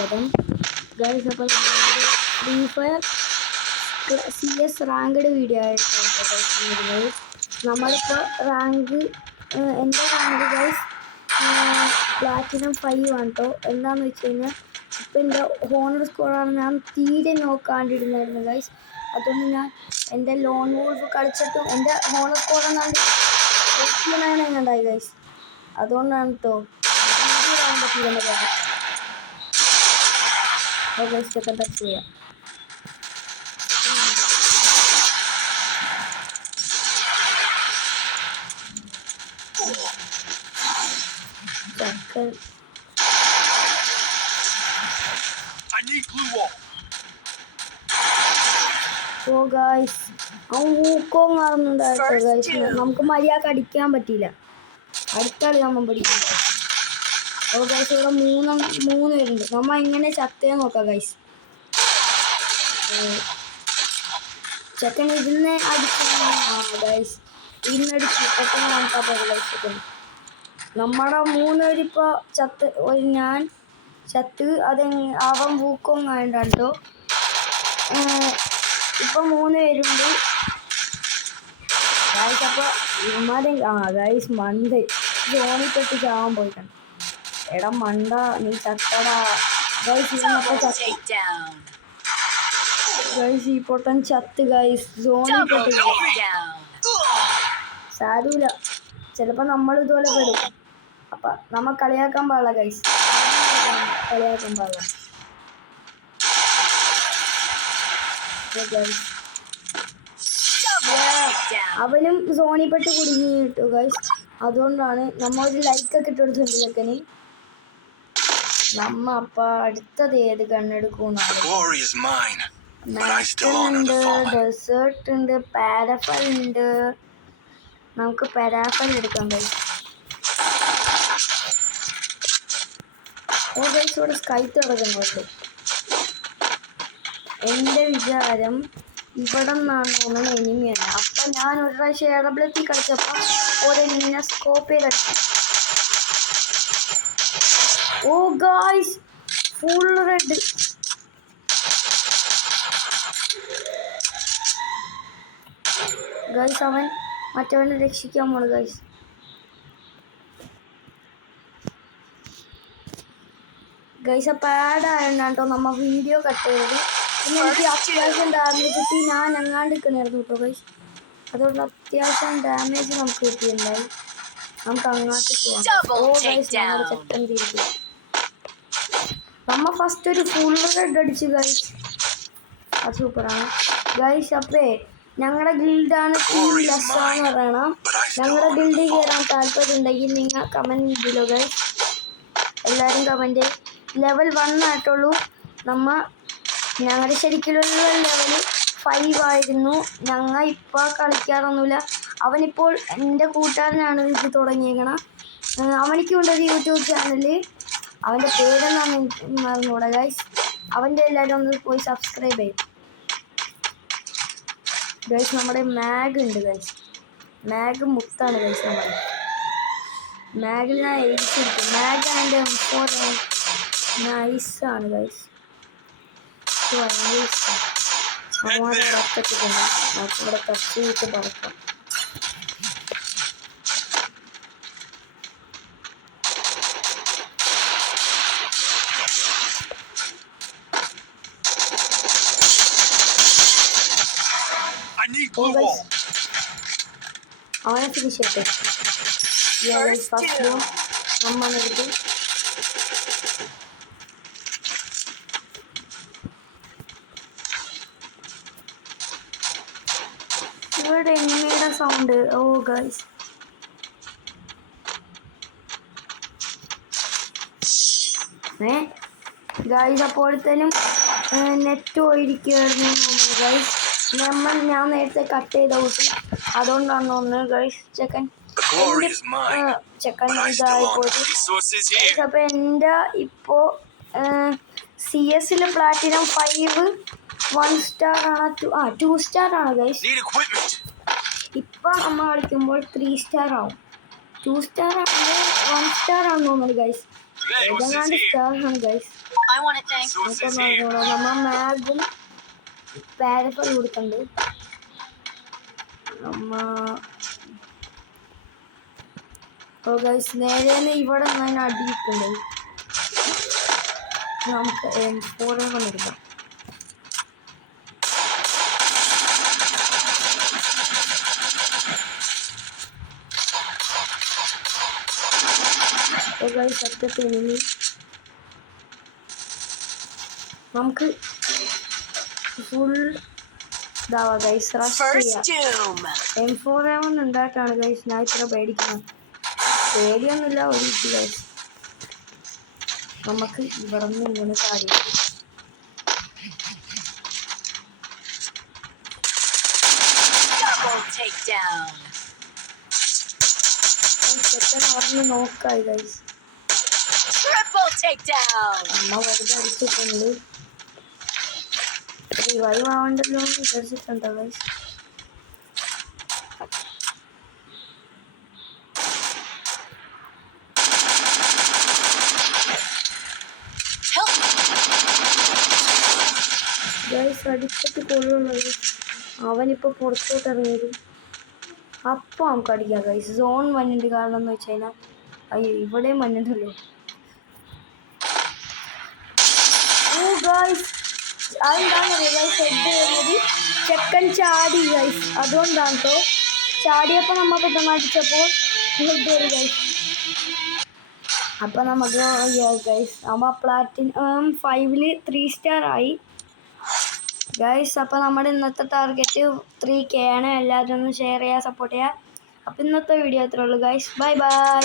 സ്വാഗതം ഗൈസ്. അപ്പോൾ free fire CS ranked video ആയിട്ടാണ് നമ്മളിപ്പോൾ എൻ്റെ റാങ്ക് ഗൈസ് പ്ലാറ്റിനം 5 ആണ് കേട്ടോ. എന്താണെന്ന് വെച്ച് കഴിഞ്ഞാൽ ഇപ്പം എൻ്റെ ഹോണർ സ്കോറാണ് ഞാൻ തീരെ നോക്കാണ്ടിരുന്നായിരുന്നു ഗൈസ്. അതുകൊണ്ട് ഞാൻ എൻ്റെ ലോൺ വോൾഫ് കളിച്ചിട്ടും എൻ്റെ ഹോണർ സ്കോർ എന്നാണ്ട് 89 എങ്ങാണ്ടായി ഗൈസ്. അതുകൊണ്ടാണ് കേട്ടോ പറ്റില്ലെന്ന് പറയാം. ഒക്കെ ടച്ച് ചെയ്യാം. ഓ ഗൈസ് ഊക്കവും കാണുന്നുണ്ടായിട്ടോ ഗൈസ്. നമുക്ക് മര്യാദ അടിക്കാൻ പറ്റിയില്ല. അടുത്ത കളി നമ്മൾ പഠിക്കില്ല. ഓ ഗൈസ് ഇവിടെ മൂന്ന് പേരുണ്ട്. നമ്മ ഇങ്ങനെ ചത്തേ നോക്കാം ഗൈസ്. ചെക്കൻ ഇതിനെ അടിച്ചു ഗൈസ്. ഇതിനടിച്ച് പെട്ടെന്ന് നോക്കാൻ പോയി ഗൈസ്. നമ്മുടെ 3 പേരിപ്പോൾ ഞാൻ ചത്ത്. അവൻ പൂക്കവും ആയിട്ടോ. ഇപ്പം 3 പേരുണ്ട് ഗൈസ്. അപ്പോൾ ഇവന്മാരെ ഗൈസ് മണ്ട ജോണിപ്പെട്ട് ചാവാൻ പോയിട്ടാണ്. എടാ മണ്ട നീ ചത്തടാ ഗൈസ്. ഗൈസ് ഈ പൊട്ടൻ ചത്ത് ഗൈസ്. ജോണിപ്പെട്ട് സാരൂല, ചിലപ്പോൾ നമ്മൾ ഇതുപോലെ പെടും. അപ്പം നമ്മൾ കളിയാക്കാൻ പാടില്ല ഗൈസ്, കളിയാക്കാൻ പാടില്ല. അവനും സോണിപ്പെട്ട് കുടുങ്ങി കിട്ടു ഗൈസ്. അതുകൊണ്ടാണ് നമ്മ ഒരു ലൈക്കൊക്കെ ഇട്ട് കൊടുത്തിട്ടുണ്ട് ചെക്കന്. നമ്മ അപ്പം അടുത്തത് ഏത് കണ്ണെടുക്കുന്നുണ്ട്? ഉണ്ട്, ഡെസേർട്ട് ഉണ്ട്, പാരഫൽ ഉണ്ട്. നമുക്ക് പാരഫൽ എടുക്കാം ഗൈസ്. ഓ ഗൈസ് ഇവിടെ സ്കൈ തുടങ്ങുന്നുണ്ട്. എൻ്റെ വിചാരം ഇവിടെ നിന്നാണ് തോന്നുന്നത് എനിമിയാണ്. അപ്പം ഞാൻ ഒരു പ്രാവശ്യം എയർബിളത്തിൽ കളിച്ചപ്പോൾ ഒരു എനിമിനെ സ്കോപ്പ് ചെയ്ത് കളിച്ചു. ഓ ഗൈസ് ഫുൾ റെഡ്. ഗൈസ് അവൻ മറ്റവനെ രക്ഷിക്കാൻ പോണു ഗൈസ്. ഗൈസ് അപ്പം ആഡായോണ്ടോ നമ്മൾ വീഡിയോ കട്ട് ചെയ്തത്. പിന്നെ എനിക്ക് അത്യാവശ്യം ഡാമേജ് കിട്ടി. ഞാൻ അങ്ങാണ്ട് നിൽക്കണായിരുന്നു കേട്ടോ ഗൈസ്. അതുകൊണ്ട് അത്യാവശ്യം ഡാമേജ് നമുക്ക് കിട്ടിയിട്ടുണ്ടായി. നമുക്ക് അങ്ങോട്ട് പോകാം. ഓ ഗൈസ് നമ്മുടെ ചെക്കൻ തിരിച്ചു. നമ്മൾ ഫസ്റ്റ് ഒരു ഫുൾ റെഡ് അടിച്ചു ഗൈസ്. അത് സൂപ്പറാണ് ഗൈസ്. അപ്പേ ഞങ്ങളുടെ ഗിൽഡാണ് ടീം ലെസ്സാന്ന് പറയണം. ഞങ്ങളുടെ ഗിൽഡിൽ കയറാൻ താല്പര്യം ഉണ്ടെങ്കിൽ നിങ്ങൾ കമൻറ്റ് ചെയ്തല്ലോ ഗൈസ്. എല്ലാവരും കമൻറ്റ്. ലെവൽ 1 ആയിട്ടുള്ളൂ. ഞങ്ങളുടെ ശരിക്കുള്ള ലെവൽ 5 ആയിരുന്നു. ഞങ്ങൾ ഇപ്പോൾ കളിക്കാറൊന്നുമില്ല. അവനിപ്പോൾ എൻ്റെ കൂട്ടുകാരനാണ് ഇത് തുടങ്ങിയേക്കണം. അവനിക്കുണ്ട് ഒരു യൂട്യൂബ് ചാനൽ. അവൻ്റെ പേരെന്നാണ് മറന്നുകൂടാ ഗൈസ്. അവൻ്റെ എല്ലാവരും ഒന്ന് പോയി സബ്സ്ക്രൈബ് ചെയ്യും ഗൈസ്. നമ്മുടെ മാഗ് ഉണ്ട് ഗൈസ്. മാഗ് മുത്താണ് ഗൈസ്. നമ്മുടെ മാഗിൽ ഞാൻ എഴുതിയിരിക്കും. മാഗ് ആൻഡ് M4 നൈസാണ് ഗൈസ്. ഭയങ്കര ഇഷ്ടം. അവന്മാരെ റക്കത്തിട്ടുണ്ട്. നമുക്കിവിടെ തട്ടിയിട്ട് പറക്കാം. അവനെ ഫിനിഷ് ചെയ്യട്ടെ. ഫസ്റ്റ് നമ്മളെടുത്ത് ഇവിടെ എങ്ങനെയുടെ സൗണ്ട്. ഓ ഗൈസ് ഗൈസ് അപ്പോഴത്തേനും നെറ്റ് പോയിരിക്കുകയായിരുന്നു ഗൈസ്. ഞാൻ നേരത്തെ കട്ട് ചെയ്ത കൂട്ടി. അതുകൊണ്ടാണ് തോന്നുന്നത് ഗൈസ്. ചെക്കൻ ഇതായി പോയിട്ട്. അപ്പം എൻ്റെ ഇപ്പോൾ CS പ്ലാറ്റിനം 5 1 സ്റ്റാർ ആണ്. 2 സ്റ്റാർ ആണ് ഗൈസ്. ഇപ്പം നമ്മൾ കളിക്കുമ്പോൾ 3 സ്റ്റാർ ആവും. 2 സ്റ്റാർ ആണെങ്കിൽ 1 സ്റ്റാർ ആണെന്ന് തോന്നുന്നു ഗൈസ്. ഏതെങ്ങാണ്ട് സ്റ്റാറാണ് ഗൈസ്. നമുക്കൊന്ന് അറിഞ്ഞോളൂ. നമ്മൾ മാഗും പാരഫൽ കൊടുക്കുന്നുണ്ട്. ഗൈസ് നേരെ ഇവിടെ നിന്ന് അടിയിട്ടുണ്ട്. നമുക്ക് M4 എടുക്കാം. സത്യത്തിൽ നമുക്ക് ഫുൾ ഇതാവാ ഗൈസ്. M4 ഉണ്ടായിട്ടാണ് ഗൈസ് ഞാൻ ഇത്ര പേടിക്കുന്നത്. പേടിയൊന്നുമില്ല ഒരു ഗൈസ്. നമുക്ക് ഇവിടെ നിന്ന് ഇങ്ങനെ കാര്യം അവിടെ നോക്കായി ഗൈസ്. അമ്മ വെറുതെ അടിച്ചിട്ടുണ്ട്. റിവൈവ് ആവണ്ടല്ലോ എന്ന് വിചാരിച്ചിട്ടുണ്ടോ ഗൈസ്. ഗൈസ് അടിച്ചിട്ട് കൊള്ളുള്ളത്. അവനിപ്പോ പുറത്തോട്ട് ഇറങ്ങിയത്. അപ്പോൾ നമുക്ക് അടിക്കാം ഗൈസ്. സോൺ മഞ്ഞുണ്ട്. കാരണം എന്ന് വെച്ച് കഴിഞ്ഞാൽ അയ്യോ ഇവിടെയും മഞ്ഞുണ്ടല്ലോ. ഓ ഗൈസ് അതെന്താണെന്ന് അറിയാം ഗൈസ്. ഹെഡ് വരുന്നത് ചെക്കൻ ചാടി ഗൈസ്. അതുകൊണ്ടാണ് കേട്ടോ. ചാടിയപ്പോൾ നമ്മൾ പെട്ടെന്ന് അടിച്ചപ്പോൾ ഹെഡ് വരും ഗൈസ്. അപ്പം നമുക്ക് ഗൈസ് നമ്മൾ പ്ലാറ്റിനം 5-ൽ 3 സ്റ്റാർ ആയി ഗൈസ്. അപ്പോൾ നമ്മുടെ ഇന്നത്തെ ടാർഗറ്റ് 3K ആണ്. എല്ലാവരും ഒന്ന് ഷെയർ ചെയ്യുക, സപ്പോർട്ട് ചെയ്യുക. അപ്പോൾ ഇന്നത്തെ വീഡിയോ അത്രേ ഉള്ളൂ ഗൈസ്. Bye bye.